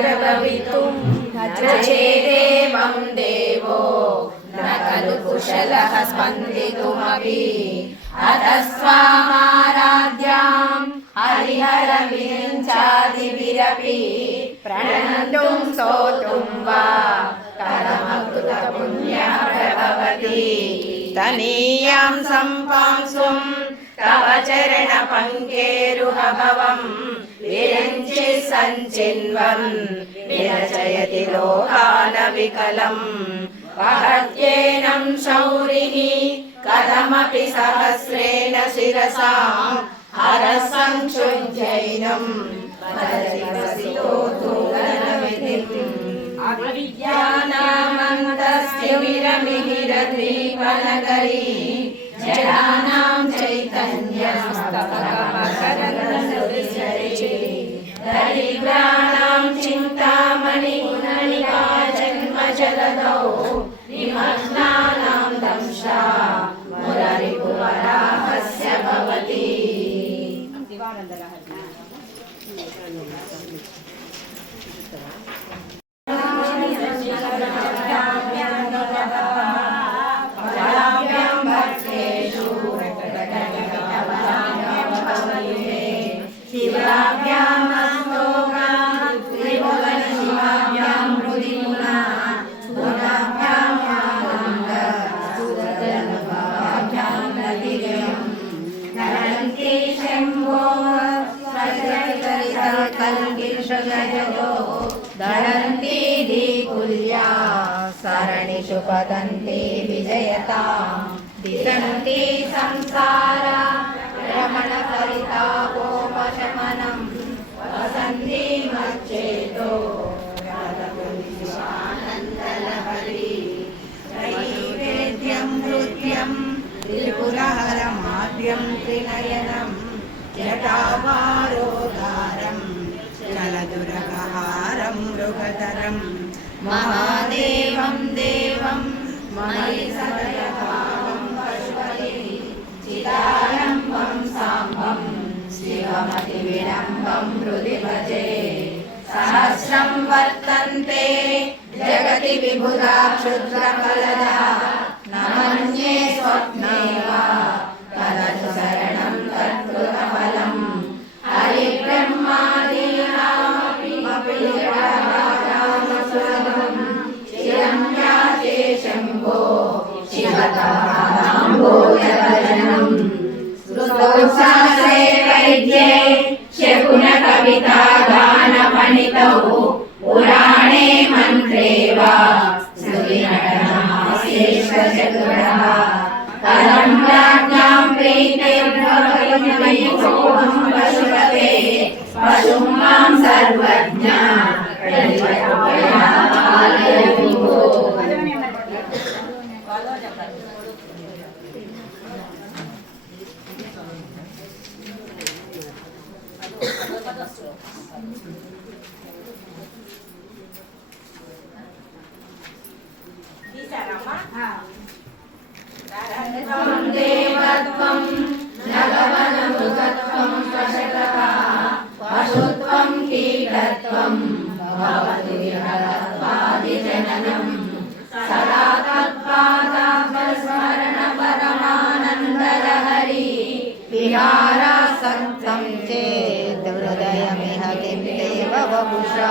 प्रभवितुं न चेदेवं देवो न खलु कुशलः स्पन्दितुमपि अतः स्वामाराध्यां हरिहरविरिञ्चादिभिरपि प्रणन्तुं स्तोतुं वा करमकृतपुण्यः प्रभवति तनीयां सम्पांसुं तव चरणपङ्केरुहभवम् विरञ्चि सञ्चिन्वन् विरचयति लोकानविकलम् वहत्येनं शौरिः कथमपि सहस्रेण शिरसाम् हरसंक्षुञ्जैनम् अविद्यानामन्तस्तिमिरमिहिरद्वीपनगरी जनानां चैतन्यस्तपकमकरन्दुरिसरे livrar. दळन्ति दीकुल्या सरणिषु पतन्ति विजयता दिशन्ति संसारा रमणपरितापोपशमनम् वसन्ति मच्चेतो आनन्दलहरी त्रैवेद्यं हृद्यं त्रिपुरहरमाद्यं त्रिनयनं జటామారోదారం చలదురగహారం మృగధరం మహాదేవం దేవం మయి సదయభావం పశుపతి చిదారంభం సాంబం శివమతి విడంబం హృది భజే సహస్రం వర్తంతే జగతి విభుధా క్షుద్రఫలదా నమన్యే స్వప్నేవా शिवताम्बोजभजनम् स्तोत्सासे वैद्ये शकुनकविता गानपणितौ पुराणे मन्त्रे वा श्रीनटनाशेषचतुरः कलं राज्ञां प्रीतिर्भवति सोऽहं पशुपते पशुं मां सर्वज्ञा प्रतिपत्या पालयतु भवतु विहरत्वादिजननम् सदा तत्पादाभस्मरणपरमानन्दलहरी विहारासक्तं चेत् हृदयमिह किं देव वपुषा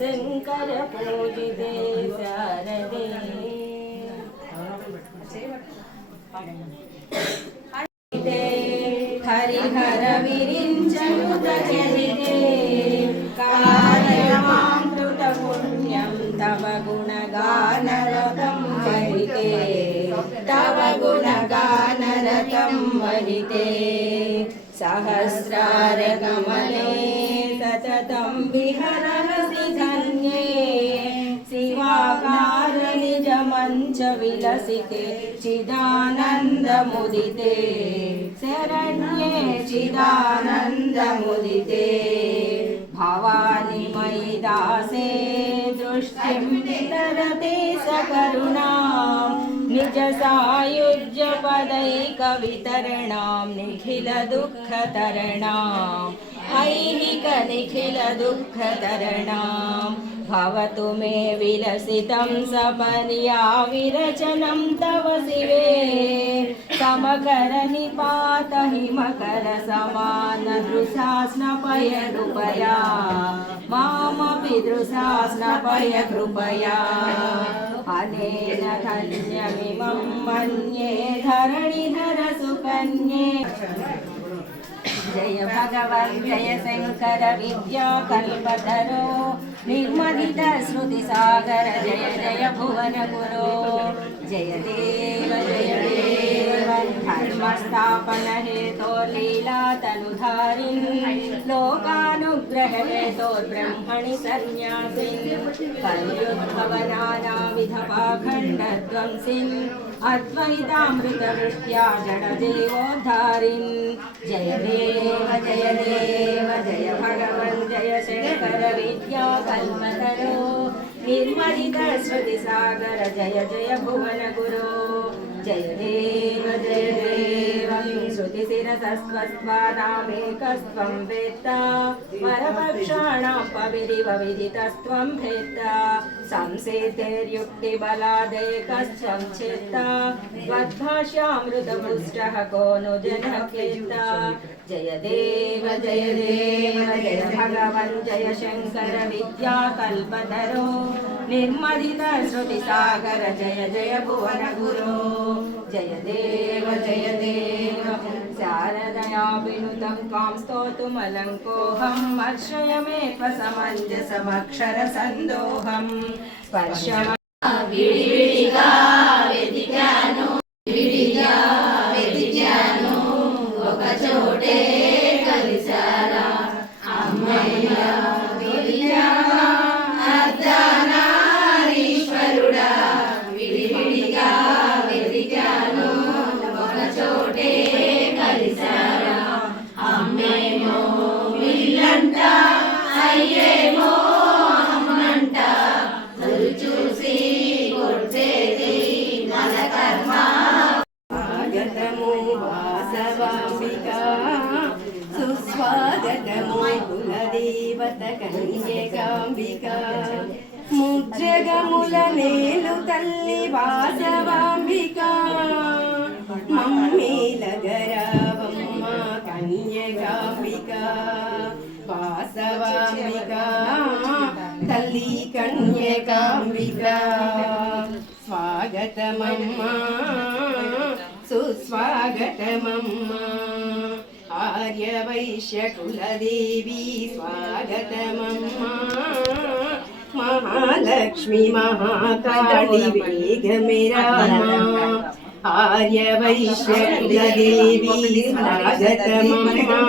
शङ्कर पूजिते शारदे हरिहर विरिञ्चनुतचरिते कार्यमामृतपुण्यं तव गुणगानरतं वहिते तव गुणगानरतं वहिते सहस्रारकमले सततं विहरसि निजमञ्च विलसिते चिदानन्दमुदिते। शरण्ये चिदानन्दमुदिते। भवानि मयि दासे दृष्टिं वितरते सकरुणां। निज सायुज्यपदैकवितरणां ऐहिकनिखिलदुःखतरणां भवतु मे विलसितं सपर्याविरचनं तव शिवे। समकरनिपात हिमकरसमानदृशास्नपय कृपया। मामपि दृशास्नपय कृपया। अनेन धन्यमिमं मन्ये धरणिधर सुकन्ये। जय भगवन्, जय शङ्कर, विद्या कल्पतरो निर्मलित श्रुतिसागर जय जय भुवन गुरो। जय देव जय देव धर्मस्थापन हेतो लीला तनुधारिन् लोकानुग्रह हेतो ब्रह्मणि सन्न्यासिन् कल्युद्भवनानाविध पाखण्डध्वंसिन् अद्वैतामृतवृष्ट्या जडदेवोद्धारिन्। जय देव जय देव, जय भगवन्। शङ्करविद्या कल्मतरो निर्मलितस्वतिसागर जय जय भुवनगुरो जय देव जय देव। श्रुतिशिरसस्वस्वादामेकस्त्वं वेत्ता। परपक्षाणां पविरिव विदितस्त्वं भेत्ता। संसेतेर्युक्तिबलादेकस्त्वं चेत्ता। त्वद्भाष्यामृतपृष्टः को नु जनकेता जय देव जय देव, जय भगवन्, जय शङ्कर నిర్మదిత శృతి సాగర జయ జయ భువన గురు. జయ దేవ జయ దేవ. శారదయాభినుతం కాం స్తోతుమలంకోహం. అక్షయమేవ సమంజసమక్షర సందోహం. స్పర్శమ విడివిడిగా విడిగా అయ్యేమో అమ్మంట రుచి చూసి కొట్టేది మన కర్మ. స్వాగతము వాసవాంబిక సుస్వాగతము కులదేవత కన్యకాంబిక. ముజ్జగముల మేలు తల్లి వాసవాంబిక. మమ్మీ లగరావమ్మ కన్యకాంబిక. వాసవాంబిక తల్లి కన్యకాంబిక స్వాగతమమ్మా సుస్వాగతమమ్మా. ఆర్యవైశ్యకులదేవి స్వాగతమమ్మా. మహాలక్ష్మి మహాకాళి వేగమిరామా ఆర్యవైశ్యకులదేవి స్వాగతమమ్మా.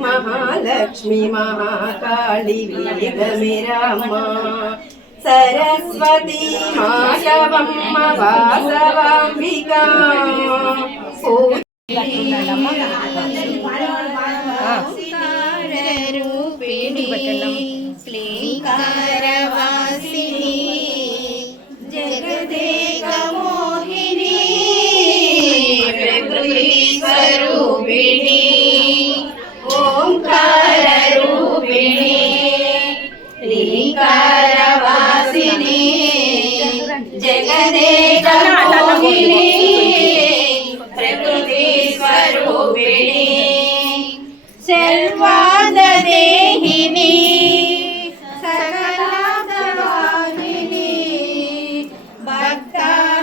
మహాలక్ష్మి మహాకాళి వేదమిరామ సరస్వతి మాధవమ్మ వాసవాంబికా రూపిణి ప్లీకా Natal.